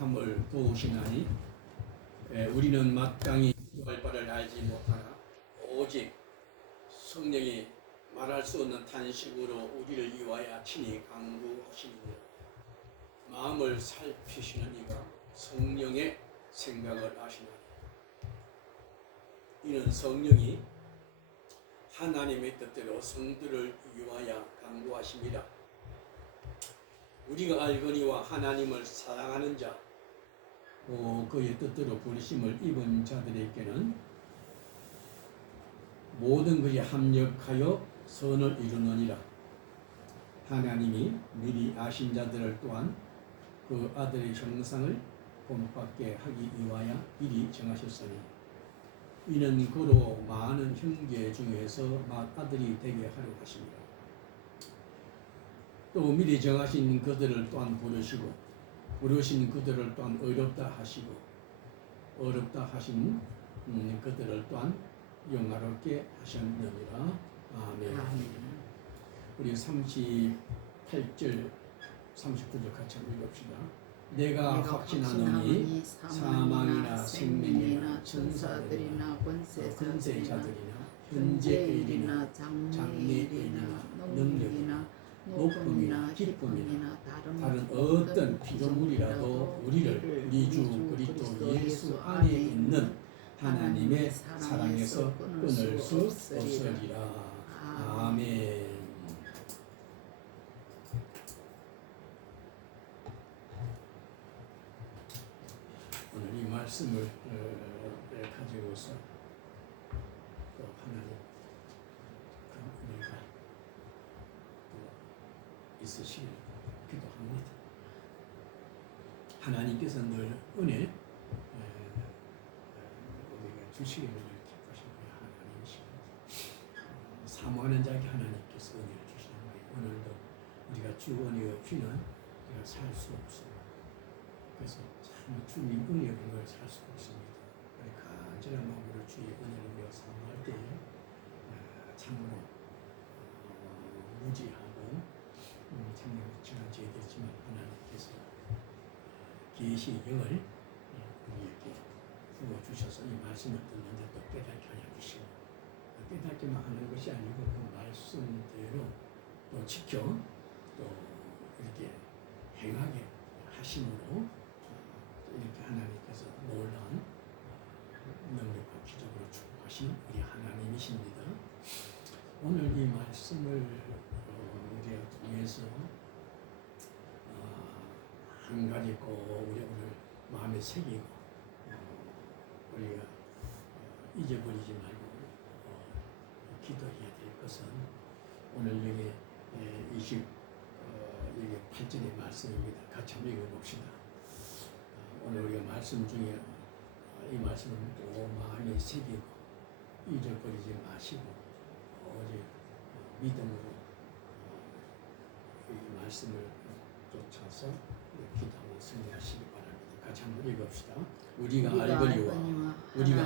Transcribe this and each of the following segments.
약함을 도우시나니 우리는 마땅히 기도할 바를 알지 못하나 오직 성령이 말할 수 없는 탄식으로 우리를 위하여 친히 간구하시느니라. 마음을 살피시는 이가 성령의 생각을 아시나니 이는 성령이 하나님의 뜻대로 성들을 위하여 간구하십니다. 우리가 알거니와 하나님을 사랑하는 자 그의 뜻대로 부르심을 입은 자들에게는 모든 것이 합력하여 선을 이루느니라. 하나님이 미리 아신 자들을 또한 그 아들의 형상을 본받게 하기 위하여 미리 정하셨으니 이는 그로 많은 형제 중에서 맏아들이 되게 하려 하십니다. 또 미리 정하신 그들을 또한 부르시고 부르신 그들을 또한 어렵다 하시고 어렵다 하신 그들을 또한 영화롭게 하셨느니라. 아멘. 우리 38절 39절 같이 한번 읽읍시다. 내가 확신하노니 사망이나 생명이나 천사들이나 권세자들이나 현재일이나 장래일이나 능력이나 높음이나 기쁨이나 다른 어떤 피조물이라도 우리를 우리 주 그리스도 예수 안에 있는 하나님의 사랑에서 끊을 수 없으리라. 아멘. 오늘 이 말씀을 가지고서 또 하나님 그 은혜가 있으시길 기도합니다. 하나님께서 늘 은혜 우리가 주시기를 기뻐하시는 하나님이십니다. 사모하는 자에게 하나님께서 은혜를 주시는 거예요. 오늘도 우리가 주 은혜 없이는 우리가 살 수 없습니다. 그래서 참 주님 은혜 없는 걸 살 수 없습니다. 우리 간절한 마음으로 주의 은혜를 우리가 사모할 때 참으로 무지하고 참으로 지난 죄되지만 하나님께서 계시의 영을 우리에게 부어주셔서 이 말씀을 듣는데 또 깨닫게 하여 주시고 깨닫기만 하는 것이 아니고 그 말씀대로 또 지켜 또 이렇게 행하게 하심으로 이렇게 하나님께서 놀라운 능력과 기적으로 축복하신 우리 하나님이십니다. 오늘 이 말씀을 우리가 통해서 한 가지 꼭 우리 오늘 마음에 새기고 우리가 잊어버리지 말고 기도해야 될 것은 오늘 여기 28절의 말씀입니다. 같이 한번 읽어봅시다. 오늘 우리가 말씀 중에 이 말씀을 또 많이 새기고 잊어버리지 마시고 오직 믿음으로 이 말씀을 쫓아서 기도하고 승리하시기 바랍니다. 같이 한번 읽읍시다. 우리가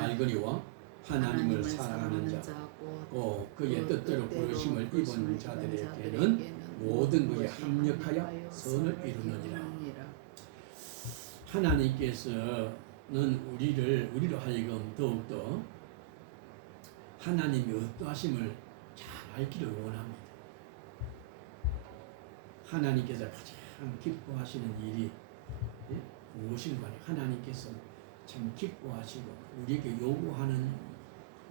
알거니와 하나님을 사랑하는 자고 그의 뜻대로 부르심을 입은 자들에게는 모든 것이 합력하여 선을 이루느니라. 하나님께서는 우리로 하여금 더욱더 하나님이 어떠하심을 잘 알기를 원합니다. 하나님께서 가장 기뻐하시는 일이 무엇인가? 하나님께서 참 기뻐하시고 우리에게 요구하는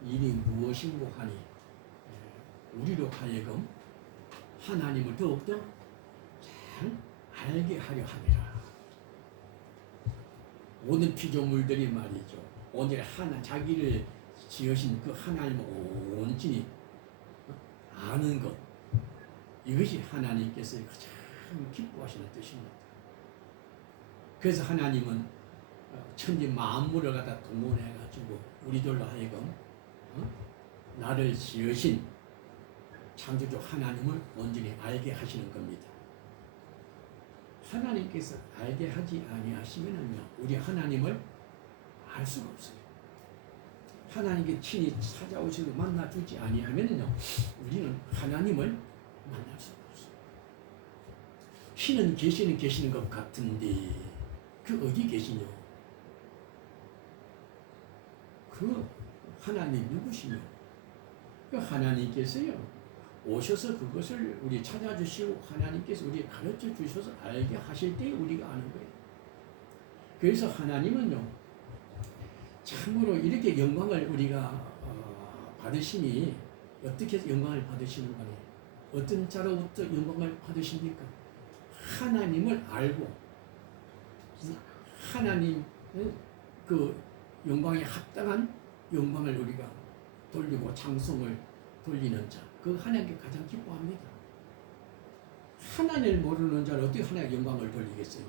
일이 무엇인고 하니 우리로 하여금 하나님을 더욱더 잘 알게 하려 함이라. 모든 피조물들이 말이죠. 오늘 자기를 지으신 그 하나님을 온전히 아는 것, 이것이 하나님께서 가장 기뻐하시는 뜻입니다. 그래서 하나님은 천지 만물을 갖다 동원해가지고 우리들로 하여금 나를 지으신 창조주 하나님을 온전히 알게 하시는 겁니다. 하나님께서 알게 하지 아니하시면은요, 우리 하나님을 알 수가 없어요. 하나님께 친히 찾아오시고 만나주지 아니하면은요, 우리는 하나님을 만날 수가 없어요. 신은 계시는 것 같은데 그 어디 계시뇨? 그 하나님 누구시뇨? 그 하나님께서요 오셔서 그것을 우리 찾아주시고 하나님께서 우리 가르쳐 주셔서 알게 하실 때 우리가 아는 거예요. 그래서 하나님은요 참으로 이렇게 영광을 우리가 받으시니 어떻게 영광을 받으시는 거니? 어떤 자로부터 영광을 받으십니까? 하나님을 알고 하나님 그 영광에 합당한 영광을 우리가 돌리고 장성을 돌리는 자, 그 하나님께 가장 기뻐합니다. 하나님을 모르는 자는 어떻게 하나님께 영광을 돌리겠어요?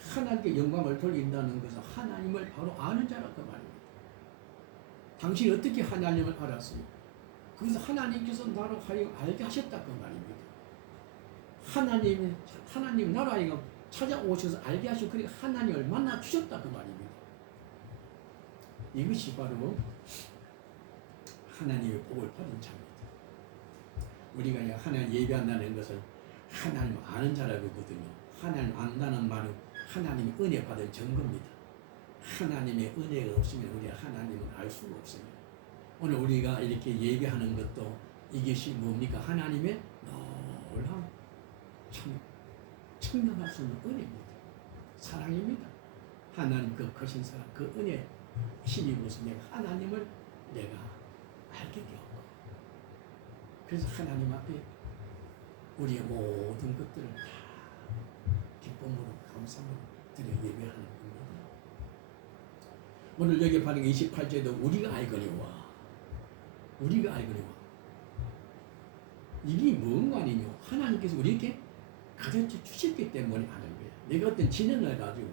하나님께 영광을 돌린다는 것은 하나님을 바로 아는 자라 그 말입니다. 당신이 어떻게 하나님을 알았어요? 그래서 하나님께서 나로 하여금 알게 하셨다 그 말입니다. 하나님 나로 하여금 찾아오셔서 알게 하시고 그러니까 하나님을 만나 주셨다 그 말입니다. 이것이 바로 하나님의 복을 받은 자입니다. 우리가 하나님 예배한다는 것은 하나님 아는 자라거든요. 하나님 안다는 말은 하나님의 은혜 받은 증거입니다. 하나님의 은혜가 없으면 우리가 하나님을 알 수가 없습니다. 오늘 우리가 이렇게 예배하는 것도 이것이 뭡니까? 하나님의 놀라운 참 청량할 수 있는 은혜입니다. 사랑입니다. 하나님 그 크신 사랑, 그 은혜 힘입어서 내가 하나님을 내가 알게 되었고 그래서 하나님 앞에 우리의 모든 것들을 다 기쁨으로 감사함으로 드려 예배하는 겁니다. 오늘 여기 바른 28절에도 우리가 알거니와 이게 뭔가 아니뇨? 하나님께서 우리에게 가르쳐 주셨기 때문에 하는 거예요. 내가 어떤 지능을 가지고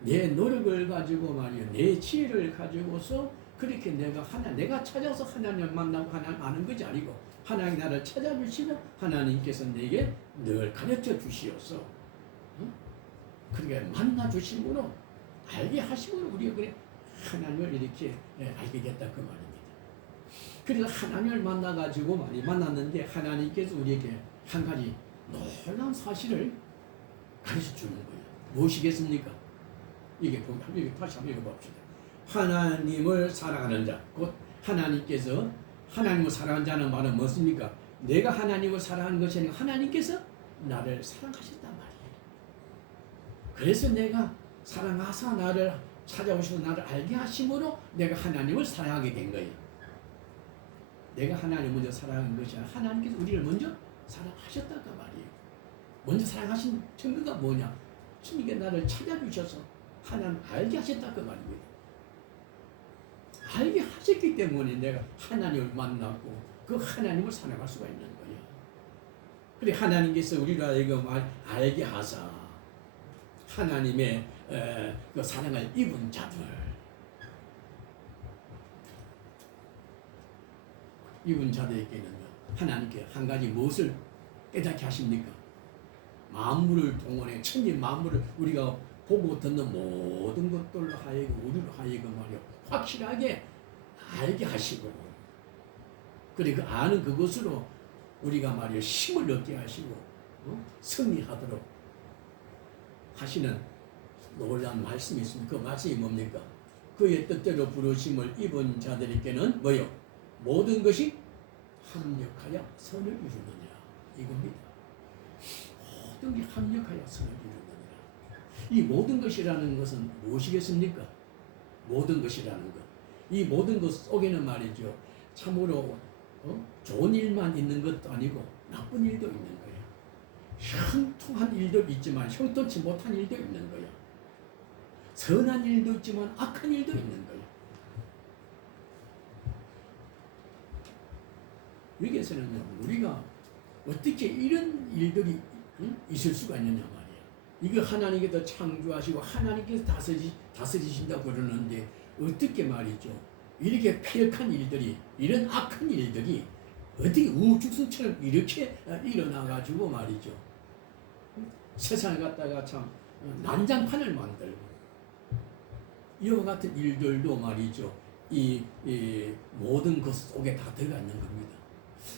내 노력을 가지고 말이요 내 지혜를 가지고서 그렇게 내가 찾아서 하나님을 만나고 하나님 아는 것이 아니고 하나님 나를 찾아주시고 하나님께서 내게 늘 가르쳐 주시어서 그렇게 만나 주심으로 알게 하심으로 우리가 그래 하나님을 이렇게 알게 됐다 그 말입니다. 그래서 하나님을 만나가지고 만났는데 하나님께서 우리에게 한 가지 놀라운 사실을 가르쳐 주는 거예요. 무엇이겠습니까? 이게 다시 한번 읽어봅시다. 하나님을 사랑하는 자, 곧 하나님께서 하나님을 사랑하는 자는 말은 무엇입니까? 내가 하나님을 사랑하는 것이 아니고 하나님께서 나를 사랑하셨단 말이에요. 그래서 내가 사랑하사 나를 찾아오셔서 나를 알게 하심으로 내가 하나님을 사랑하게 된 거예요. 내가 하나님을 먼저 사랑한 것이 아니라 하나님께서 우리를 먼저 사랑하셨다가 말이에요. 먼저 사랑하신 증거가 뭐냐? 주님께 나를 찾아주셔서 하나님 알게 하셨다 그 말입니다. 알게 하셨기 때문에 내가 하나님을 만났고 그 하나님을 사랑할 수가 있는 거예요. 그래 하나님께서 우리가 이거 알게 하사 하나님의 그 사랑을 입은 자들 입은 자들에게는요 하나님께 한 가지 무엇을 깨닫게 하십니까? 만물을 동원해 천지 만물을 우리가 보고 듣는 모든 것들로 하여금 우리로 하여금 말이요 확실하게 알게 하시고 그래 그 아는 그것으로 우리가 말이요 힘을 얻게 하시고 승리하도록 하시는 놀라운 말씀이 있습니다. 그 말씀이 뭡니까? 그의 뜻대로 부르심을 입은 자들에게는 뭐요? 모든 것이 합력하여 선을 이루느니라 이겁니다. 모든 게 합력하여 선을 이루느니라. 이 모든 것이라는 것은 무엇이겠습니까? 모든 것이라는 것. 이 모든 것 속에는 말이죠. 참으로 좋은 일만 있는 것도 아니고 나쁜 일도 있는 거예요. 형통한 일도 있지만 형통치 못한 일도 있는 거예요. 선한 일도 있지만 악한 일도 있는 거예요. 여기에서는 우리가 어떻게 이런 일들이 있을 수가 있느냐 말이에요. 이거 하나님께서 창조하시고 하나님께서 다스리신다고 그러는데 어떻게 말이죠. 이렇게 폐역한 일들이 이런 악한 일들이 어떻게 우주선처럼 이렇게 일어나가지고 말이죠. 세상을 갖다가 참 난장판을 만들고 이와 같은 일들도 말이죠. 이 모든 것 속에 다 들어가 있는 겁니다.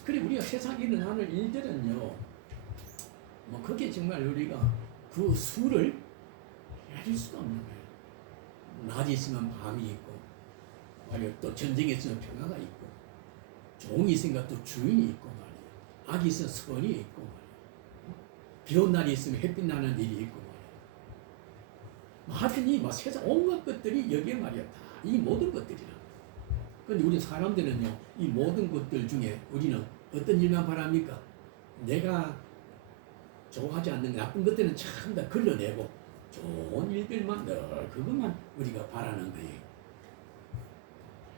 그리고 우리가 세상에 일어나는 일들은요, 그게 정말 우리가 그 수를 말해줄 수가 없는 거예요. 낮이 있으면 밤이 있고, 말이요. 또 전쟁이 있으면 평화가 있고, 종이 있으니까 또 주인이 있고 말이에요. 악이 있으면 선이 있고 말이에요. 비 온 날이 있으면 햇빛 나는 일이 있고 말이에요. 하여튼 이 세상 온갖 것들이 여기에 말이야. 다 이 모든 것들이라. 그런데 우리 사람들은요, 이 모든 것들 중에 우리는 어떤 일만 바랍니까? 내가 좋아하지 않는 나쁜 것들은 참 다 걸러내고 좋은 일들만 늘 그것만 우리가 바라는 거예요.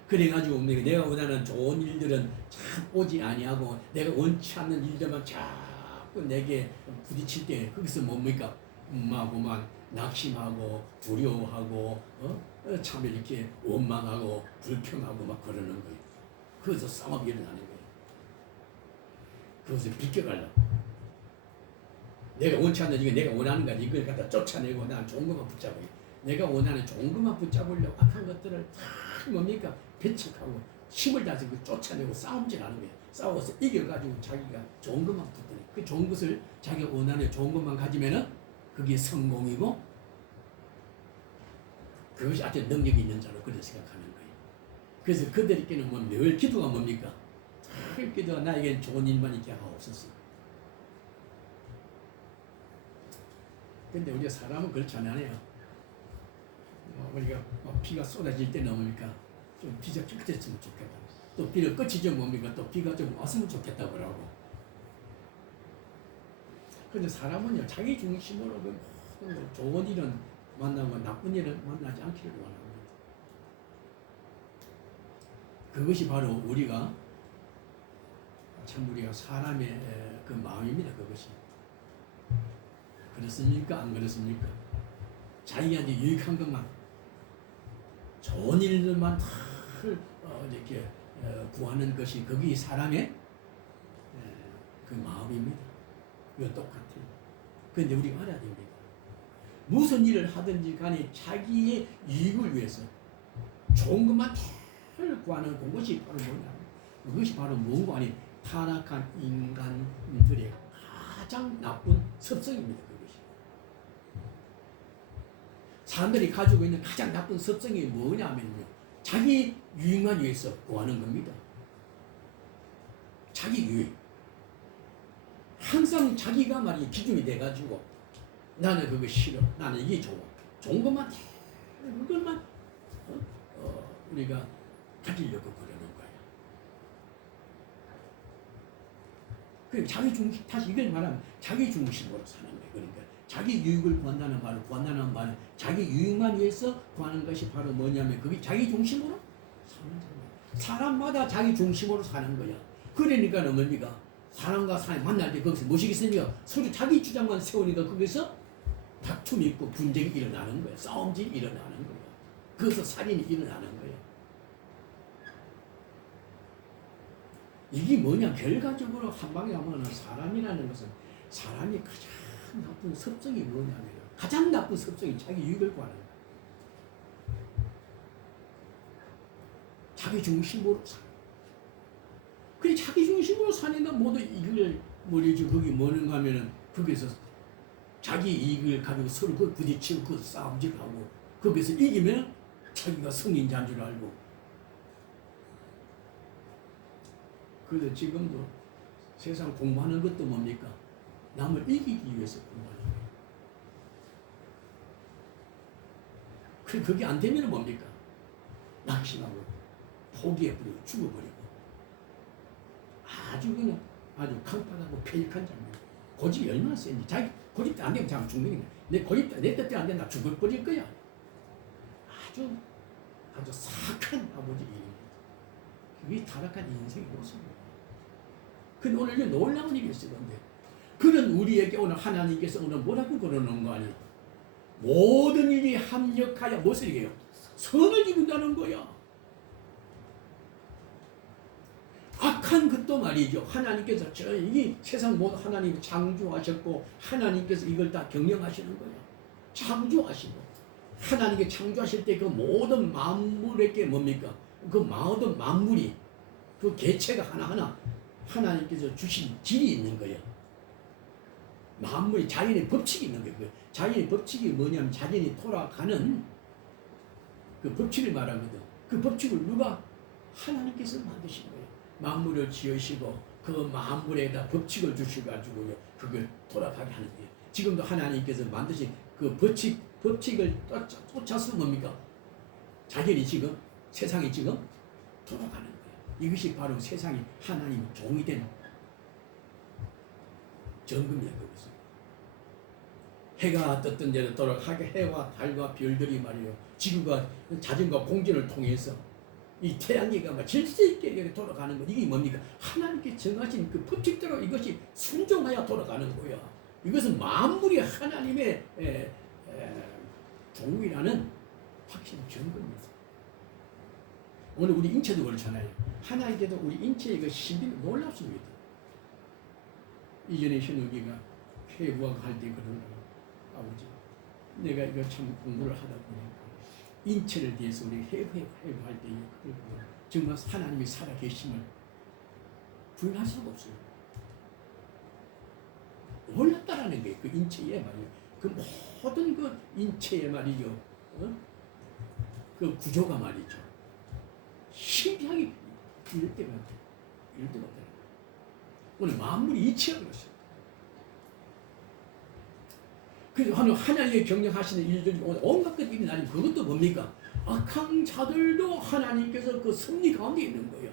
그래가지고 내가 원하는 좋은 일들은 참 오지 아니하고 내가 원치 않는 일들만 자꾸 내게 부딪힐 때 거기서 뭡니까? 막 낙심하고 두려워하고 참 이렇게 원망하고 불평하고 막 그러는 거예요. 거기서 싸움이 일어나는 거예요. 그것을 비껴가려고. 내가 원치 않는 이거 내가 원하는 거 이걸 갖다 쫓아내고 난 좋은 것만 붙잡아요. 내가 원하는 좋은 것만 붙잡으려고 악한 것들을 다 뭡니까? 배척하고 힘을 다해서 쫓아내고 싸움질하는 거예요. 싸워서 이겨가지고 자기가 좋은 것만 붙더니 그 좋은 것을 자기가 원하는 좋은 것만 가지면은 그게 성공이고 그것이 아주 능력이 있는 자로 그렇게 생각하는 거예요. 그래서 그들에게는 늘 기도가 뭡니까? 늘 기도가 나에겐 좋은 일만 있게 하옵소서. 근데 우리가 사람은 그렇지 않아요. 우리가 비가 쏟아질 때 뭡니까? 좀 비가 끝했으면 좋겠다. 또 비를 끝이 좀 뭡니까? 또 비가 좀 왔으면 좋겠다 그러고. 근데 사람은요, 자기 중심으로 좋은 일은 만나고 나쁜 일은 만나지 않기를 원합니다. 그것이 바로 우리가 사람의 그 마음입니다. 그것이. 그렇습니까? 안 그렇습니까? 자기한테 유익한 것만, 좋은 일들만 다 이렇게 구하는 것이 그게 사람의 그 마음입니다. 이거 똑같아요. 그런데 우리가 알아야 됩니다. 무슨 일을 하든지 간에 자기의 이익을 위해서 좋은 것만 다 구하는 그것이 바로 뭐냐? 그것이 바로 뭔가 아닌 타락한 인간들의 가장 나쁜 습성입니다. 그것이. 사람들이 가지고 있는 가장 나쁜 습성이 뭐냐면요, 자기 유익만 위해서 구하는 겁니다. 자기 유익. 항상 자기가 말이 기준이 돼가지고 나는 그거 싫어, 나는 이게 좋아, 좋은 것만 그것만 우리가 가지려고 그러는 거예요. 그 자기 중심, 다시 이걸 말하면 자기 중심으로 사는 거예요. 그러니까 자기 유익을 구한다는 말은 자기 유익만 위해서 구하는 것이 바로 뭐냐면 그게 자기 중심으로 사는 거예요. 사람마다 자기 중심으로 사는 거야. 그러니까 뭡니까? 사람과 사람 만날 때 거기서 무엇이 있습니까? 서로 자기 주장만 세우니까 거기서 다툼이 있고 분쟁이 일어나는 거예요. 싸움질이 일어나는 거예요. 거기서 살인이 일어나는 거예요. 이게 뭐냐? 결과적으로 한 방에 하면 사람이라는 것은 사람이 가장 나쁜 습성이 뭐냐면 가장 나쁜 습성이 자기 유익을 구하는 거예요. 자기 중심으로 사는 거예요. 그래 자기 중심으로 사니까 모두 이걸 뭐지 거기 뭐는가 하면은 거기서 자기 이익을 가지고 서로 그 부딪히고 그 싸움질하고 거기서 이기면 자기가 성인자인 줄 알고. 그래서 지금도 세상 공부하는 것도 뭡니까? 남을 이기기 위해서 공부하는 거예요. 그게 안 되면 뭡니까? 낙심하고 포기해버리고 죽어버리고 아주 강팍하고 폐역한 장면. 고집이 얼마나 센지. 자기 고집도 안 되면 자기 죽는 거야. 내 고집도 내 뜻대로 안 된다 죽어버릴 거야. 아주 사악한 아버지 일입니다. 그게 타락한 인생의 모습입니다. 근데 오늘 이제 놀라운 일이 있어요. 그런 우리에게 오늘 하나님께서 오늘 뭐라고 그러는 거 아니에요? 모든 일이 합력하여 무엇을 얘기해요? 선을 이룬다는 거야. 악한 것도 말이죠. 하나님께서 이 세상 모두 하나님이 창조하셨고 하나님께서 이걸 다 경영하시는 거예요. 창조하시고 하나님께 창조하실 때 그 모든 만물에게 뭡니까? 그 모든 만물이 그 개체가 하나하나 하나님께서 주신 질이 있는 거예요. 만물이 자연의 법칙이 있는 거예요. 그 자연의 법칙이 뭐냐면 자연이 돌아가는 그 법칙을 말하거든. 그 법칙을 누가? 하나님께서 만드신 거예요. 만물을 지으시고 그 만물에다 법칙을 주셔가지고요, 그걸 돌아가게 하는 거예요. 지금도 하나님께서 만드신 그 법칙을 쫓아서 뭡니까? 자연이 지금, 세상이 지금 돌아가는 거예요. 이것이 바로 세상이 하나님 종이 된 정금이야. 그것은 해가 떴던 대로 돌아가게 해와 달과 별들이 말이에요, 지구가 자전거 공전을 통해서 이 태양계가 막 질서 있게 돌아가는 것, 이게 뭡니까? 하나님께 정하신 그 법칙대로 이것이 순종하여 돌아가는 거야. 이것은 만물이 하나님의 종이라는 확실한 증거입니다. 오늘 우리 인체도 그렇잖아요. 하나님께도 우리 인체의 그 신비는 놀랍습니다. 이전에 현욱이가 회부학할 때 그러더라고. 아버지, 내가 이거 참 공부를 하다 보니까 인체를 대해서 우리 회부할 때 정말 하나님이 살아계심을 부인할 수가 없어요. 몰랐다라는 거예요. 그 인체에 말이에요. 그 모든 그 인체에 말이죠. 그 구조가 말이죠. 신비하게 이럴 때가 없다. 오늘 만물이 이치가 그렇습니다. 그래서 하나님의 경영하시는 일들이 온갖 것들이 일어나니 그것도 뭡니까? 악한 자들도 하나님께서 그 섭리 가운데 있는 거예요.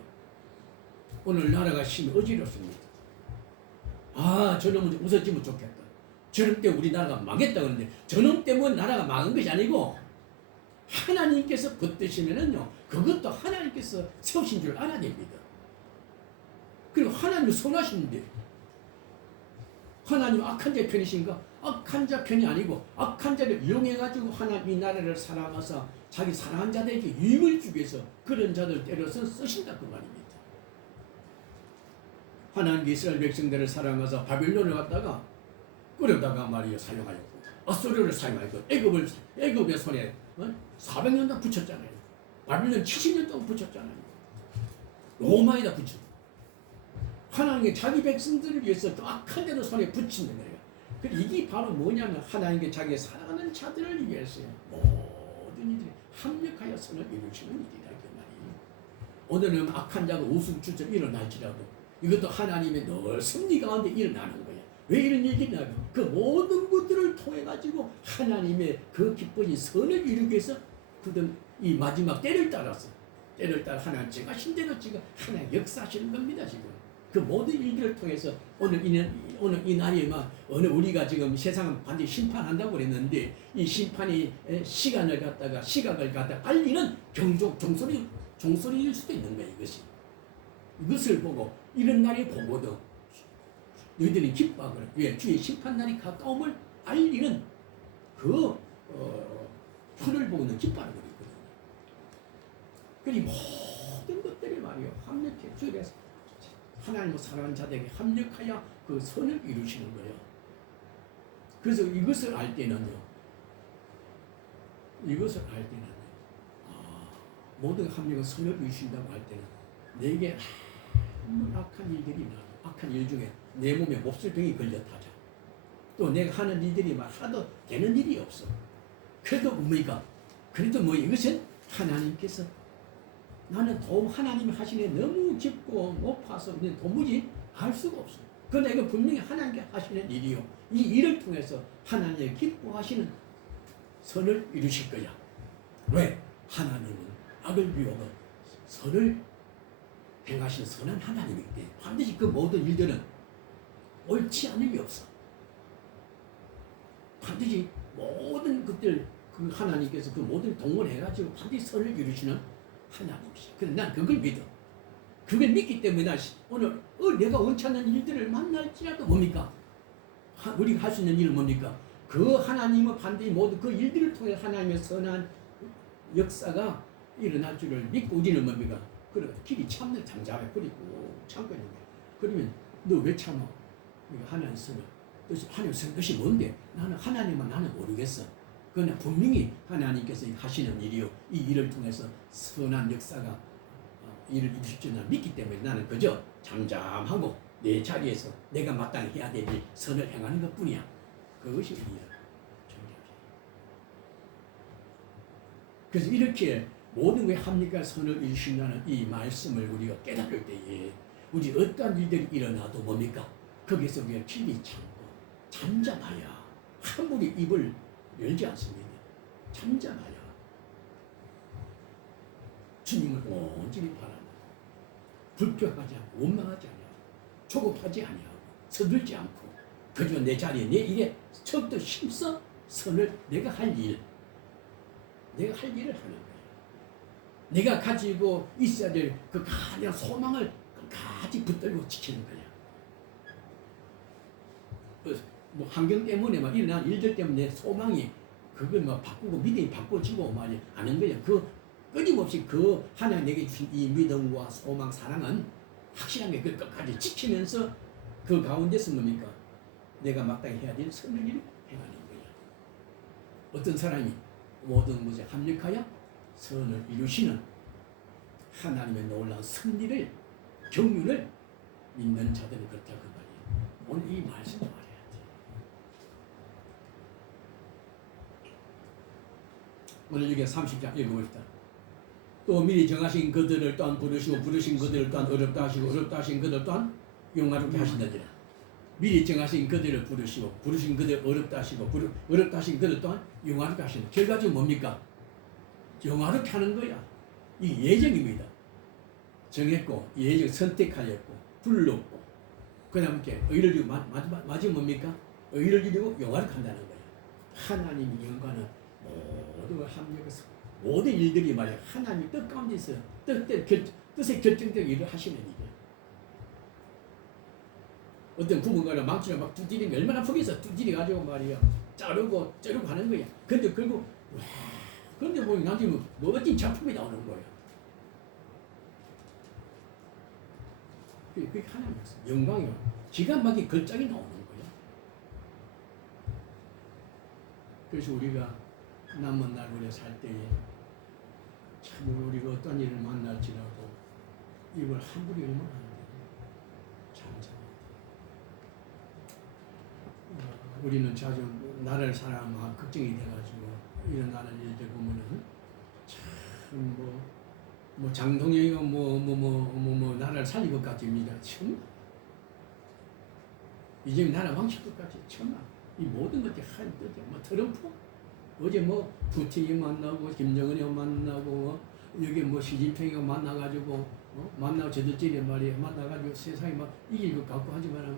오늘 나라가 심히 어지럽습니다. 아, 저놈은 웃었지면 좋겠다. 저놈 때문에 우리나라가 망했다 그러는데, 저놈 때문에 나라가 망한 것이 아니고 하나님께서 붙드시면은요, 그것도 하나님께서 세우신 줄 알아야 됩니다. 그리고 하나님을 선하시는데, 하나님 악한 자 편이신가? 악한 자 편이 아니고 악한 자를 이용해가지고 하나님 이 나라를 사랑하사 자기 사랑한 자들에게 유익을 주기 위해서 그런 자들 때려서 쓰신다 그 말입니다. 하나님 이스라엘 백성들을 사랑하사 바빌론을 갔다가 끌어다가 말이야 사용하였고, 아수르를 사용하였고, 애굽의 손에 400년 동안 붙였잖아요. 바빌론 70년 동안 붙였잖아요. 로마에다 붙였고, 하나님의 자기 백성들을 위해서 또 악한 자를 손에 붙이는 거예요. 이게 바로 뭐냐면 하나님께 자기 사랑하는 자들을 위해서요, 모든 이들이 합력하여 선을 이루시는 일이다 그 말이에요. 오늘은 악한 자가 우승추처럼 일어날지라도 이것도 하나님의 늘 섭리 가운데 일어나는 거예요. 왜 이런 일이 일어나요? 그 모든 것들을 통해 가지고 하나님의 그 기쁜 선을 이루기 위해서 그들 이 마지막 때를 따라서 하나님 제가 신대로 지금 하나님 역사하시는 겁니다. 지금 그 모든 일들을 통해서 오늘 이 날에만 우리가 지금 세상은 반드시 심판한다고 그랬는데, 이 심판이 시각을 갖다가 알리는 종소리일 수도 있는 거예요. 이것을 보고 이런 날이 보고도 너희들이 기뻐하거나 주의 심판 날이 가까움을 알리는 그 풀을 보고는 기뻐하는 거거든요. 그리고 모든 것들이 말이요 합력해 주에서 하나님을 사랑하는 자들에게 합력하여 그 선을 이루시는 거예요. 그래서 이것을 알 때는요, 모든 합력은 선을 이루신다고 할 때는 내게 악한 일들이 나, 악한 일 중에 내 몸에 몹쓸병이 걸렸다자, 또 내가 하는 일들이 막 하도 되는 일이 없어. 그래도 뭡니까? 이것은 하나님께서, 나는 하나님이 하시는 너무 깊고 높아서 도무지 알 수가 없어. 그러나 이거 분명히 하나님께 하시는 일이요, 이 일을 통해서 하나님의 기뻐하시는 선을 이루실 거야. 왜? 하나님은 악을 미워하고 선을 행하신 선한 하나님이기 때문에 반드시 그 모든 일들은 옳지 않음이 없어. 반드시 모든 것들 그 하나님께서 그 모든 동원해가지고 반드시 선을 이루시는 하나님이시. 그래 난 그걸 믿어. 그걸 믿기 때문에 오늘 내가 원치 않는 일들을 만날지라도 뭡니까? 우리가 할 수 있는 일은 뭡니까? 그 하나님은 반드시 모든 그 일들을 통해 하나님의 선한 역사가 일어날 줄을 믿고 우리는 뭡니까? 그래 길이 참는 잠잠해 버리고 참고 있는 거야. 그러면 너 왜 참아? 하나님 선을, 하나님 선 것이 뭔데? 나는 모르겠어. 그러나 분명히 하나님께서 하시는 일이요, 이 일을 통해서 선한 역사가 일을 이루실 줄 믿기 때문에 나는 그저 잠잠하고 내 자리에서 내가 마땅히 해야 될 일, 선을 행하는 것뿐이야. 그것이 의리야. 그래서 이렇게 모든 것에 합리가 선을 이루신다는 이 말씀을 우리가 깨달을 때에 우리 어떠한 일들이 일어나도 뭡니까? 거기서 우리가 길이 참고 잠잠하여 함부로 입을 열지 않습니다. 잠잠하여 주님을 온전히 바라보고 불평하지 않고 원망하지 않고 조급하지 아니하고 서둘지 않고 그저 내 자리에 내 일에 척도 힘써 선을 내가 할 일을 하는 거예요. 내가 가지고 있어야 될 그 가장 소망을 끝까지 붙들고 지키는 거야. 뭐 환경 때문에 막 일어난 일들 때문에 소망이 그걸 막 바꾸고 믿음이 바꿔지고 말이 아는 거야. 그 끊임없이 그 하나님 내게 주신 이 믿음과 소망, 사랑은 확실하게 그 끝까지 지키면서 그 가운데서 뭡니까? 내가 마땅히 해야 될 선을 일을 행하는 거야. 어떤 사람이 모든 것에 합력하여 선을 이루시는 하나님의 놀라운 승리를 경륜을 믿는 자들은 그렇다 그 말이에요. 오늘 이 말씀을 말해야 돼. 오늘 여기 30장 읽어봅시다. 또 미리 정하신 그들을 또한 부르시고 부르신 그들을 또한 어렵다 하시고 어렵다 하신 그들 또한 용화롭게 하신다니라. 미리 정하신 그들을 부르시고 부르신 그들 어렵다 하시고 어렵다 하신 그들 또한 용화롭게 하신다. 결과적으로 뭡니까? 용화롭게 하는 거야. 이 예정입니다. 정했고 예정 선택하였고 불렀고 그 다음에 의를 이루고 마지막 뭡니까? 의를 이루고 용화롭게 한다는 거야. 하나님의 영광은 모든 합력해서 모든 일들이 말이야 하나님 뜻 가운데서 뜻의 결정적 일을 하시는 일이야. 어떤 부모가 망치를 막 두드리면 얼마나 포기해서 두드려가지고 말이야 자르고 하는 거야. 근데 결국 근데 뭐 나중에 멋진 작품이 나오는 거야. 그게 하나님이었어. 영광이야. 기가 막히게 걸작이 나오는 거야. 그래서 우리가 남은 날 우리가 살 때에 참 우리가 어떤 일을 만날지라도 이걸 함부로 열면 안 돼. 참. 우리는 자주 나를 사람 걱정이 돼가지고 일어나는 일들 보면은 참 뭐 장동영이가 나라를 살릴 것 같습니다. 참 이제 나라 망칠 것 같지. 참 이 모든 것들이 한 뜻이야. 뭐 트럼프 어제 뭐 푸틴이 만나고 김정은이 만나고 여기 뭐 시진핑이가 만나가지고 만나고 저들끼리 말이야 만나가지고 세상이 막 이길 것 같고 하지만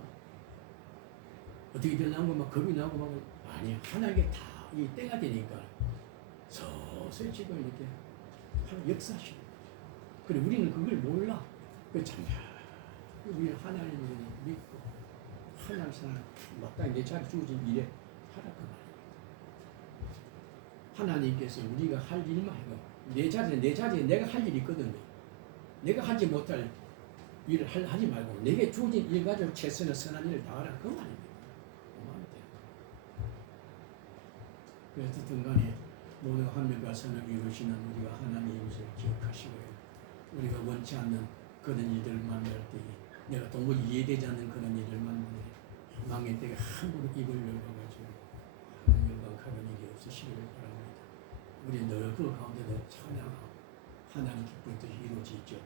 어떻게 되려는 거 막 겁이 나고 막 아니 하나님께 다 이 때가 되니까 서서히 지금 이렇게 역사하시는 거죠. 그래 우리는 그걸 몰라. 그 참 우리 하나님을 믿고 하나님 사랑 마땅히 내 자리 주어진 일에 하라 그 말입니다. 하나님께서 우리가 할 일만 해도 내 자리에 내가 할 일이 있거든요. 내가 하지 못할 일을 하지 말고 내게 주어진 일 가지고 최선의 선한 일을 다하라 그 말입니다. 그래서 어쨌든 간에 모든 한명과 선을 이루시는 우리가 하나님을 기억하시고요. 우리가 원치 않는 그런 일들을 만날 때에 내가 도무지 이해되지 않는 그런 일을 만날 때 망의 때에 함부로 입을 열어가지고 하나님 영광하는 일이 없으시기를 바랍니다. 우리 늘 그 가운데도 찬양하고 하나님 기쁜 뜻이 이루어지지어다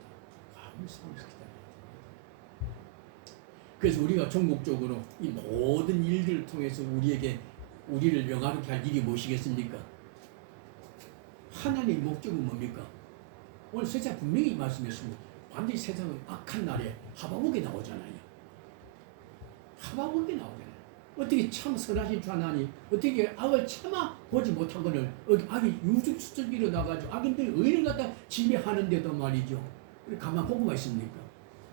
감사하면서 기다려야 됩니다. 그래서 우리가 전국적으로 이 모든 일들을 통해서 우리를 영화롭게 할 일이 무엇이겠습니까? 하나님의 목적은 뭡니까? 오늘 세상 분명히 말씀했습니다. 반드시 세상은 악한 날에 하박국이 나오잖아요. 하박국이 나오잖아요. 어떻게 참 선하신 주 하나님 어떻게 악을 참아 보지 못한 것을 악이 유죽수적으로 나가지고 악인들이 의를 갖다 지배하는데도 말이죠. 가만 보고만 있습니까?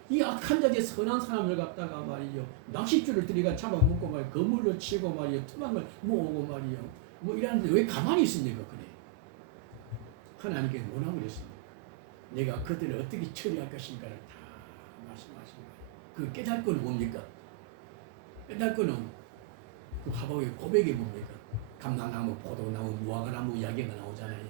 이 악한 자들이 선한 사람을 갖다가 말이죠. 낚싯줄을 들이가 잡아먹고 말이요. 거물로 치고 말이요. 투망을 모으고 말이요. 뭐 이러는데 왜 가만히 있습니까? 그래. 하나님께 뭐라고 그랬습니까? 내가 그들을 어떻게 처리할 것인가를 다 말씀하신 거예요. 그 깨달을 건 뭡니까? 깨달을 거는 그 하박국의 고백이 뭡니까? 감람나무, 포도나무, 무화과나무 이야기가 나오잖아요.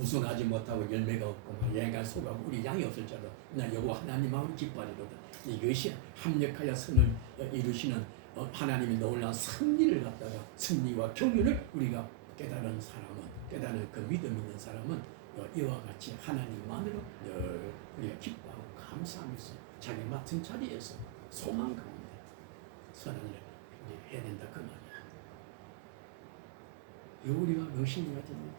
무성하지 못하고 열매가 없고 여행갈 소가 우리 양이 없을지라도 나 여호와 하나님 마음을 기뻐하리로다. 이것이 합력하여 선을 이루시는 하나님의 놀라운 승리를 갖다가 승리와 경륜을 우리가 깨달은 사람은 깨달은 그 믿음 있는 사람은 이와 같이 하나님만으로 늘 우리가 기뻐하고 감사하면서 자기 맡은 자리에서 소망 가운데 선을 해야 된다 그 말이야. 우리가 명심해야 됩니다.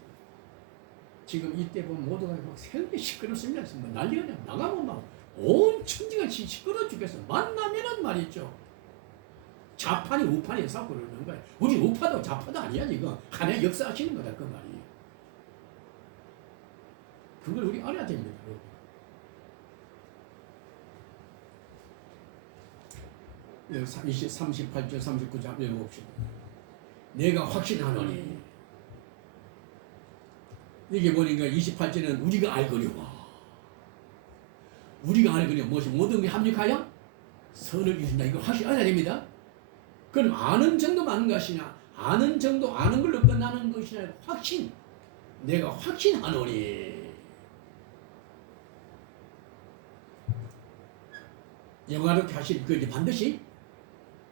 지금 이때 보면 모두가 막 새롭게 시끄럽습니다. 난리가 나. 나가면 막 온 천지가 시끄러워 죽겠어. 만나면은 말이죠. 좌판이 우판이 싸고 그러는 거야. 우리 우파도 좌파도 아니야 지금. 하나의 역사하시는 거다 그 말이에요. 그걸 우리 알아야 됩니다. 38절 39절 읽어봅시다. 내가 확신하노니 이게 보니까 28절은 우리가 알거니와 우리가 알거니와 무엇이 모든 게 합력하여 선을 이룬다. 이거 확실히 알아야 됩니다. 그럼 아는 정도만 아는 것이냐 아는 정도 아는 걸로 끝나는 것이냐 확신. 내가 확신하노니 영화롭게 하실 그 이제 반드시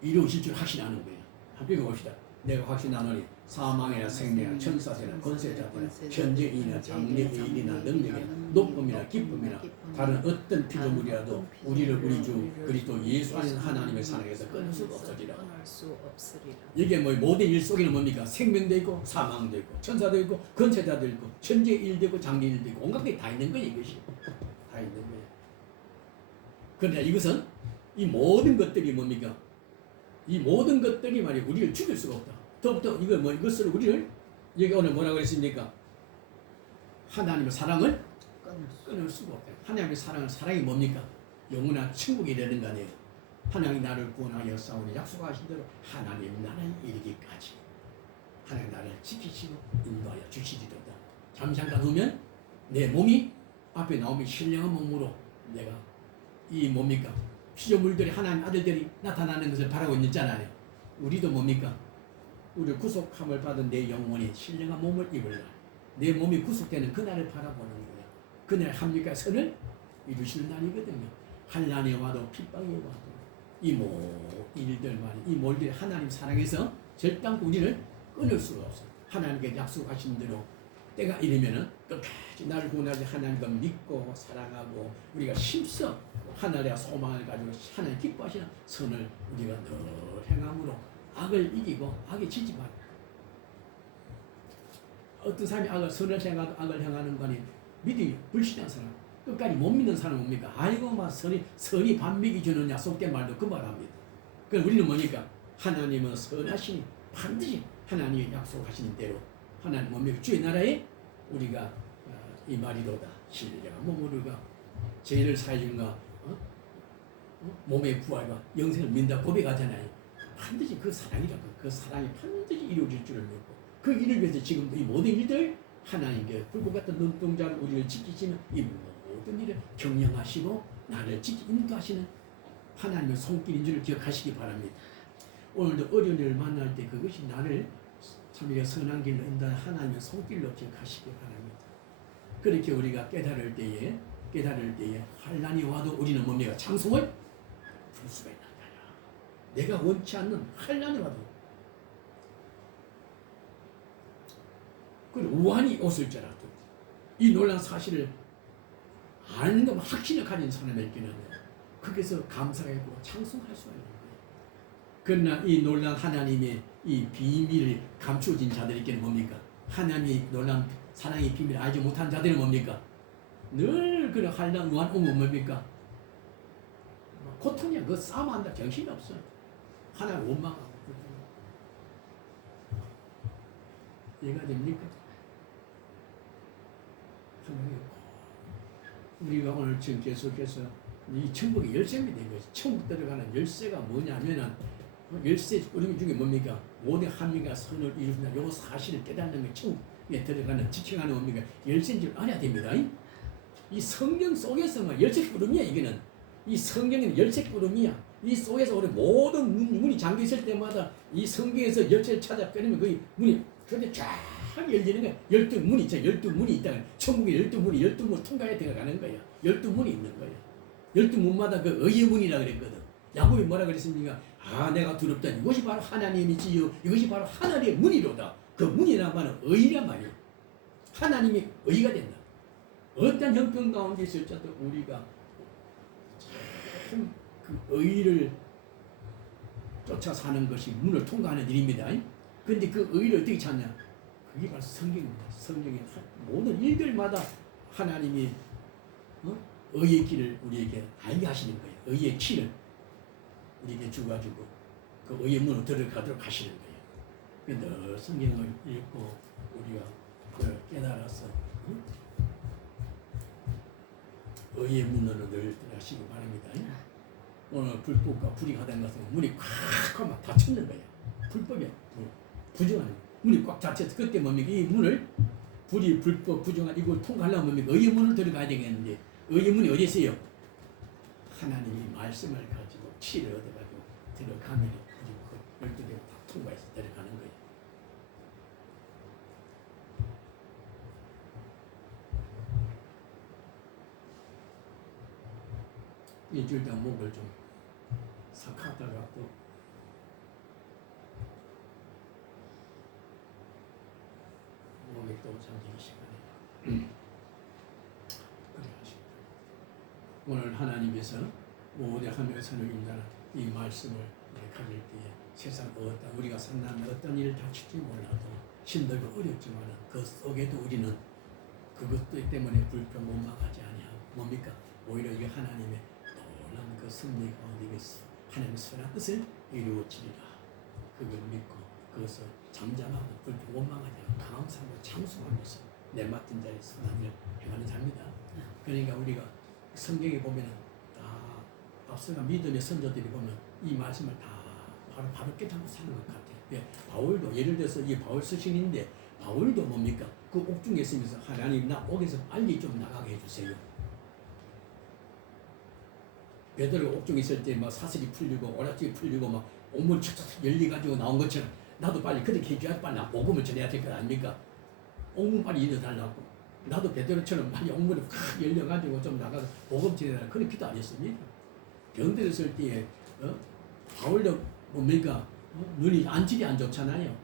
이루어질 줄 확신하는 거예요. 한번 읽어봅시다. 내가 확신하노니 사망이나 생명이나 천사세나 권세자들이나 현재이나 장래일이나 능력이나 높음이나 기쁨이나 다른 어떤 피조물이라도 우리를 우리 주 그리스도 예수 안에 하나님의 사랑에서 끊을 수가 없으리라. 이게 뭐 모든 일 속에는 뭡니까? 생명도 있고 사망도 있고 천사도 있고 권세자도 있고 현재일도 있고 장래일도 있고 온갖 게 다 있는 거예요. 이것이 다 있는 거예요. 그러나 이것은 이 모든 것들이 뭡니까? 이 모든 것들이 말이야 우리를 죽일 수가 없다. 더부터 이거 뭐 이것을 우리를 여기 오늘 뭐라고 그랬습니까? 하나님의 사랑을 끊을 수가 없다. 하나님의 사랑이 뭡니까? 영원한 천국이 되는 거 아니에요. 하나님이 나를 구원하여 싸우니 약속하신 대로 하나님 나라에 이르기까지 하나님 나를 지키시고 인도하여 주시리로다. 잠깐 후면 내 몸이 앞에 나오면 신령한 몸으로 내가 이 뭡니까? 피조물들이 하나님 아들들이 나타나는 것을 바라고 있잖아요. 우리도 뭡니까? 우리 구속함을 받은 내 영혼이 신령한 몸을 입을 날, 내 몸이 구속되는 그날을 바라보는 거예요. 그날 합니까? 선을 이루시는 날이거든요. 환난이 와도 핍박이 와도 이 모든 일들만 이 모든 하나님 사랑해서 절대 우리를 끊을 수가 없어요. 하나님께 약속하신 대로 때가 이르면은 끝까지 나를 구원하지 하나님과 믿고 사랑하고 우리가 힘써 하늘의 소망을 가지고 하나님 기뻐하시는 선을 우리가 늘 행함으로 악을 이기고 악에 지지 말고 어떤 사람이 선을 행하고 악을 행하는 거니 믿음이 불신한 사람 끝까지 못 믿는 사람은 뭡니까? 아이고 막 선이 반미기 주느냐 속된 말도 그 말합니다. 그럼 우리는 뭐니까? 하나님은 선하시니 반드시 하나님이 약속하시는 대로 하나님 뭡니까? 주의 나라에 우리가 이 말이로다 신령한 몸으로 우리가 죄를 사해준가 몸의 부활과 영생을 믿는다 고백하잖아요. 반드시 그 사랑이라고 그 사랑이 반드시 이루어질 줄을 믿고 그 일을 위해서 지금도 이 모든 일들 하나님께 불꽃 같은 눈동자를 우리를 지키시는 이 모든 일을 경영하시고 나를 인도하시는 하나님의 손길인 줄을 기억하시기 바랍니다. 오늘도 어려운 일을 만날 때 그것이 나를 참 선한 길로 인도하는 하나님의 손길로 기억하시기 바랍니다. 그렇게 우리가 깨달을 때에 환난이 와도 우리는 뭡니까? 찬송을 부를 수가 있는 거야. 내가 원치 않는 환난이 와도 그 우환이 없을지라도 이 놀라운 사실을 아는 것만 확신을 가진 사람에게는 거기서 감사하고 찬송할 수가 있는 거예요. 그러나 이 놀라운 하나님의 이 비밀을 감추어진 자들에게는 뭡니까? 하나님의 놀라운 사랑의 비밀을 알지 못한 자들은 뭡니까? 늘 그런 환난 우한 오면 뭡니까? 고통이야. 그 싸움한다 정신이 없어. 하나님 원망하고 이해가 됩니까? 우리가 오늘 지금 계속해서 이 천국의 열쇠입니다. 천국 들어가는 열쇠가 뭐냐면은 열쇠 우리 중에 뭡니까? 모든 합리가 선을 이루는다. 요 사실을 깨닫는 게 천국에 들어가는 지켜가는 뭡니까? 열쇠인 줄 알아야 됩니다. 이 성경 속에서만 열쇠 구름이야. 이게는 이 성경은 열쇠 구름이야. 이 속에서 우리 모든 문이 잠겨 있을 때마다 이 성경에서 열쇠를 찾아 꺼내면 그 문이 그런데 쫙 탁 열리는 거야. 12문이 있죠. 12문이 있다. 천국에 12문이 12문 통과해 들어가는 거야. 12문이 있는 거야. 12문마다 그 의의 문이라 그랬거든. 야곱이 뭐라 그랬습니까? 아, 내가 두렵다. 이것이 바로 하나님이지요. 이것이 바로 하나님의 문이로다. 그 문이란 말은 의란 말이에요. 하나님이 의가 된다. 어떤 형편 가운데 있을지라도 우리가 참 그 의를 쫓아 사는 것이 문을 통과하는 일입니다. 그런데 그 의를 어떻게 찾냐? 그게 바로 성경입니다. 성경의 모든 일들마다 하나님이 의의 길을 우리에게 알게 하시는 거예요. 의의 길을 우리에게 주가지고 그 의의 문으로 들어가도록 하시는 거예요. 그런데 성경을 읽고 우리가 그걸 깨달아서 의의 문으로 늘 들어가시기 바랍니다. 오늘 불법과 불이 가다는 것은 문이 꽉 막 닫혔는 거예요. 불법이 부정하는 문이 꽉 닫혀서 그때 뭡니까? 이 문을 불이 불법 부정한 이걸 통과하려면 뭡니까? 의의 문을 들어가야 되겠는데 의의 문이 어디 있어요? 하나님이 말씀을 가지고 치를 얻어가지고 들어가면 그 12개 다 통과해서 들어가는 거예요. 일주일 동안 목을 좀 삭하다가 또 목이 또 잠기기 시작하네요. 그래 하십니다. 오늘 하나님께서 모든 하늘의 선을 인자는 이 말씀을 가질 때에 세상 어떤 우리가 산다는 어떤 일을 닥칠지 몰라도 힘들고 어렵지만 그 속에도 우리는 그것 때문에 불평 원망하지 아니하고 뭡니까? 오히려 이 하나님의 놀라운 그 승리 가운데 하나님의 선한 뜻을 이루어지리라. 그걸 믿고 그것을 잠잠하고 불평 원망하지 않고 감사하고 찬송하면서 내 맡은 자의 선한 일을 행하는 자입니다. 그러니까 우리가 성경에 보면은 다 앞서가 믿음의 선조들이 보면 이 말씀을 다 바로 깨닫고 사는 것 같아요. 예, 바울도 예를 들어서 이 바울 서신인데 바울도 뭡니까? 그 옥중에 있으면서 하나님 나 옥에서 빨리 좀 나가게 해주세요. 베드로 옥중에 있을 때 막 사슬이 풀리고 오락질이 풀리고 막 옥문 척척 열리가지고 나온 것처럼 나도 빨리 그렇게 해줘야 빨리 복음을 전해야 될 것 아닙니까? 옥문 빨리 열어달라고. 나도 베드로처럼 빨리 옥문이 확 열려가지고 좀 나가서 복음 전해달라. 그런 기도 안 했습니까? 병들었을 때에 바울도 뭡니까? 눈이 안질이 안 좋잖아요.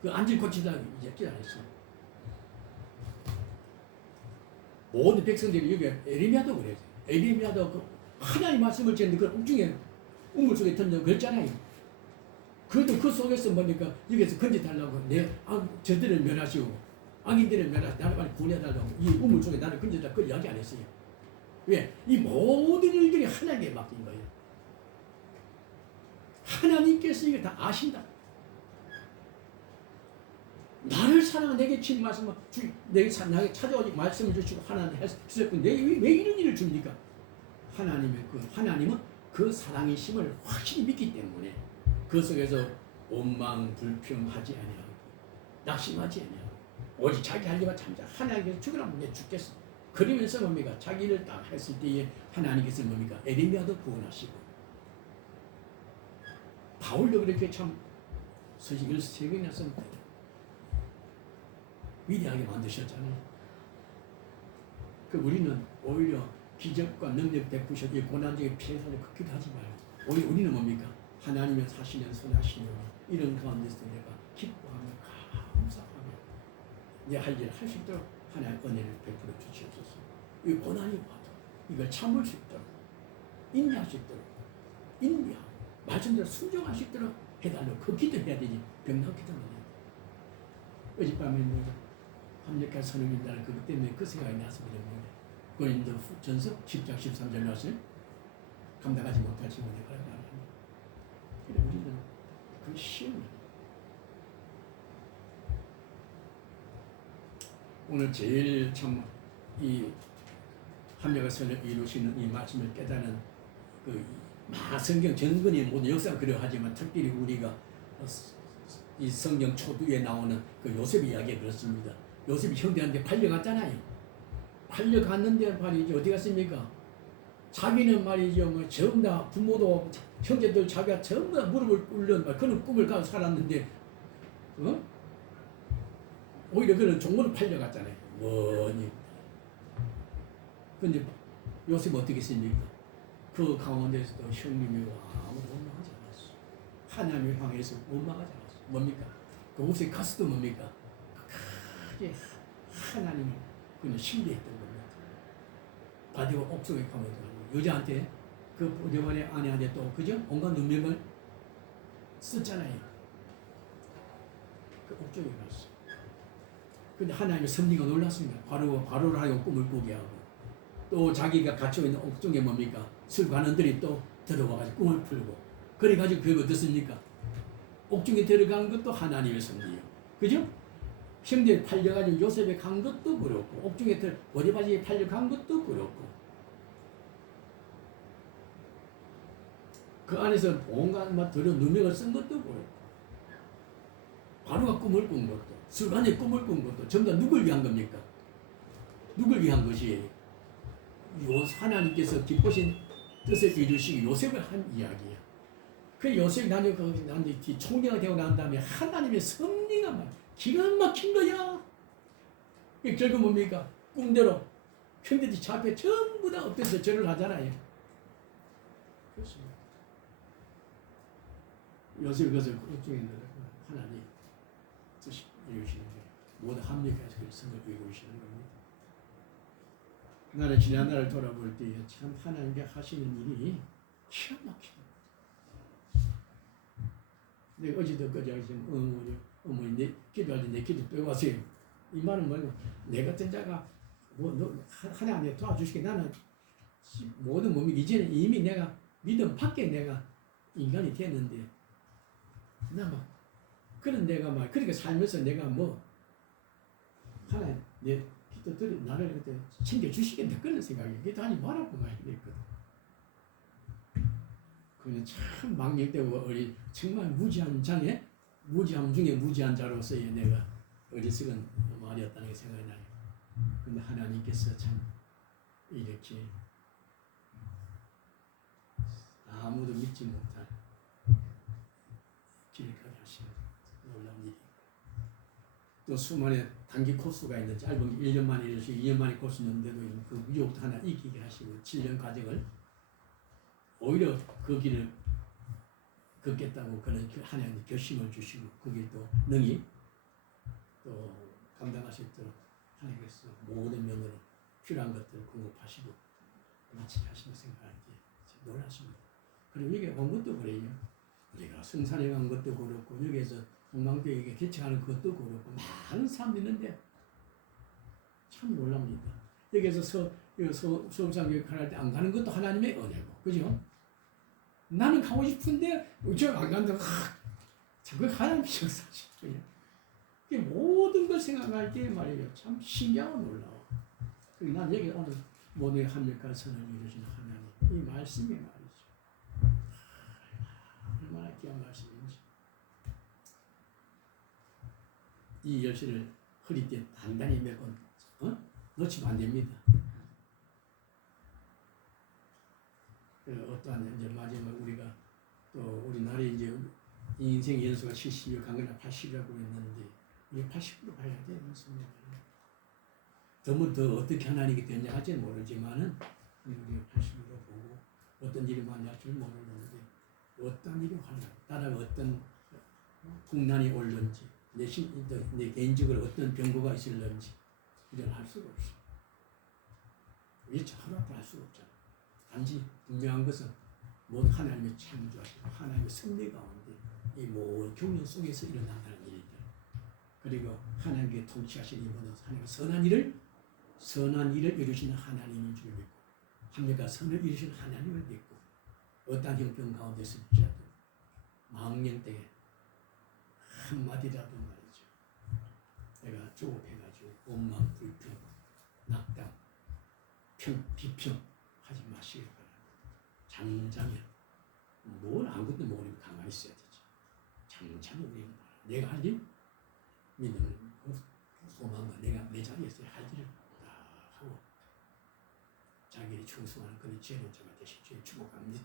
그 안질 고치다 이제 기도 안 했어요. 모든 백성들이 여기 에레미야도 그래요. 에레미야도 그 하나님 말씀을 전했는데 그 옥중에 우물 속에 던져 그랬잖아요. 그래도 그 속에서 뭡니까? 여기서 건져달라고 저들을 멸하시고 악인들을 멸하시고 나를 빨리 구원해달라고 이 우물 속에 나를 건져달라고 그 이야기 안 했어요. 왜? 이 모든 일들이 하나님께 맡긴 거예요. 하나님께서 이거 다 아신다. 나를 사랑하는 내게 친 말씀을 내게 찾아오지 말씀을 주시고 하나님 했었고 내게 왜 이런 일을 줍니까? 하나님은 그 사랑의 힘을 확실히 믿기 때문에 그 속에서 원망 불평하지 아니하고 낙심하지 아니하고 오직 자기 할 일만 참자. 하나님께서 죽으라면 내 죽겠어. 그러면서 뭡니까? 자기를 딱 했을 때에 하나님께서 뭡니까? 에레미야도 구원하시고 바울도 그렇게 참 서식을 3번이나 썼는데 위대하게 만드셨잖아요. 그 우리는 오히려 기적과 능력 베푸셔도 고난적인 피해를 극히도 하지 말고 우리는 뭡니까? 하나님의 사시는 선하시니 이런 가운데서 내가 기뻐하며 감사하며 내 할 일을 할 수 있도록 하나님의 은혜를 베풀어 주시옵소서. 이 고난이 와도 이걸 참을 수 있도록 인내할 수 있도록 인내하고 말씀대로 순종할 수 있도록 해달라고 그 기도해야 되지 병나고 기도는 안 해. 어젯밤에 합력한 선언인다는 그것 때문에 그 생각이 나서 그랬는데 고린도전서 10장 13절 말씀 감당하지 못할 지문에 가라고 합니다. 그래 우리는 그 쉬운 오늘 제일 참 이 합력한 선을 이루시는 이 말씀을 깨닫는 그 성경 전근이 모든 역사가 그러하지만 특별히 우리가 이 성경 초두에 나오는 그 요셉의 이야기가 그렇습니다. 요셉이 형들한테 팔려갔잖아요. 팔려갔는데 말이죠. 어디 갔습니까? 자기는 말이죠. 뭐 전부 다 부모도 형제들 자기가 전부 다 무릎을 꿇는 그런 꿈을 가지고 살았는데 오히려 그런 종으로 팔려갔잖아요. 뭐니. 근데 요셉 어떻게 했습니까? 그 가운데서도 형님이 아무도 원망하지 않았어. 하나님을 향해서 원망하지 않았어. 뭡니까? 그 옷에 가스도 뭡니까? 크게 하나님을 그냥 신뢰했던 겁니다. 바디와 옥속에 가면 여자한테 그 보디발의 아내한테 또 그죠? 온갖 능력을 썼잖아요. 그 옥쪽에 갔어. 근데 하나님의 섭리가 놀랐습니다. 바로를 하여 꿈을 꾸게 하고 또 자기가 갇혀 있는 옥중에 뭡니까? 술관원들이 또 들어와가지고 꿈을 풀고 그래가지고 그게 어떻습니까? 옥중에 들어간 것도 하나님의 섭리예요. 그죠? 형제에 팔려가지고 요셉에 간 것도 그렇고 옥중에 보디발에 팔려간 것도 그렇고 그 안에서 온갖 더러운 누명을 쓴 것도 그렇고 바로가 꿈을 꾼 것도 술관에 꿈을 꾼 것도 전부 다 누굴 위한 겁니까? 누굴 위한 것이에요? 하나님께서 기쁘신 뜻을 이루시기 요셉을 한 이야기야. 그 요셉이 나중에 총리가 되고 난 다음에 하나님의 섭리가 막 기가 막힌 거야. 결국 뭡니까? 꿈대로 형제들이 잡혀 전부 다 엎드려서 절을 하잖아요. 그렇습니다. 요셉이 그것을 옥중에 넣어서 하나님 뜻이 이루시는 거예요. 모두 합력해서 그 성을 이루시는 겁니다. 나는 지난 날을 돌아볼 때 참 하나님께 하시는 일이 기가 막힙니다. 내가 어제도 그저 어머니 내 기도할 때 내 기도 빼왔어요. 이 말은 뭐냐면 내 같은 자가 하나님 도와주시게 나는 모든 몸이 이제는 이미 내가 믿음 밖에 내가 인간이 됐는데 나 막 그런 내가 막 그렇게 살면서 내가 뭐 하나님 내 기도들이 나를 그때 챙겨주시겠다 그런 생각이 그때 하지 말라고 막 이랬거든. 그냥 참 망령되고 정말 무지한 자네 무지함 중에 무지한 자로서의 내가 어리석은 말이었다는 게 생각이 나요. 근데 하나님께서 참 이렇게 아무도 믿지 못할 길까지 하시는 놀라운 일이 또 수많은 단기 코스가 있는 짧은 1년 만에 이르시고 2년 만에 코스 있는데도 그 유혹도 하나 이기게 하시고 7년 과정을 오히려 그 길을 걷겠다고 그런 하나님 결심을 주시고 그 길도 능히 또 감당할 수 있도록 하나님께서 모든 면으로 필요한 것들을 공급하시고 마치게 하시는 생각할 때 놀라십니다. 그리고 이게 온 것도 그래요. 우리가 성산에 간 것도 그렇고 여기에서 동방교회에 개척하는 것도 그렇고 많은 사람들이 있는데 참 놀랍니다. 여기에서 서울상교회 할 때 안 가는 것도 하나님의 은혜고 그죠? 나는 가고 싶은데 저 안 간다고 그 하나님의 역사신 거예요. 모든 걸 생각할 때 말이에요. 참 신기하고 놀라워. 난 여기 오늘 모두의 합력과 선을 이루시는 하나님 이 말씀이 말이죠. 얼마나 귀한 말씀인지. 이 열쇠를 허리띠에 단단히 매고 놓치면 안 됩니다. 어떠한 이제 마지막 우리가 또 우리나라에 이제 인생 연수가 70여 강건한 80이라고 했는데 우리 80으로 가야 돼 맞습니다. 더 어떻게 하나님이 되냐 할지는 모르지만은 우리가 80으로 보고 어떤 일이 만날 줄 모르는데 어떤 일이 하나 나라가 어떤 국난이 올는지 내 개인적으로 어떤 병고가 있을는지 이런 할 수가 없어. 일체 하나도 할 수가 없잖아. 단지 분명한 것은 모든 하나님의 창조하시고 하나님의 섭리 가운데 이 모든 경륜 속에서 일어난다는 일이다. 그리고 하나님께 통치하시는 이 모든 하나님의 선한 일을 이루시는 하나님인 줄 믿고 합력과 선을 이루시는 하나님을 믿고 어떠한 형편 가운데 있을지라도 망령 때에 한마디라도 말이죠. 내가 조급해가지고 원망, 불평, 낙담, 비평 하지 마시길 바랍니다. 장장이야. 뭘 아무것도 모르면 가만히 있어야 되지. 장장이 우리는 내가 할 일, 믿음을 소망과 내가 내 자리에서 할 일을 다 하고 자기를 충성하는 그런 지혜로운 자가 되실 줄 축복합니다.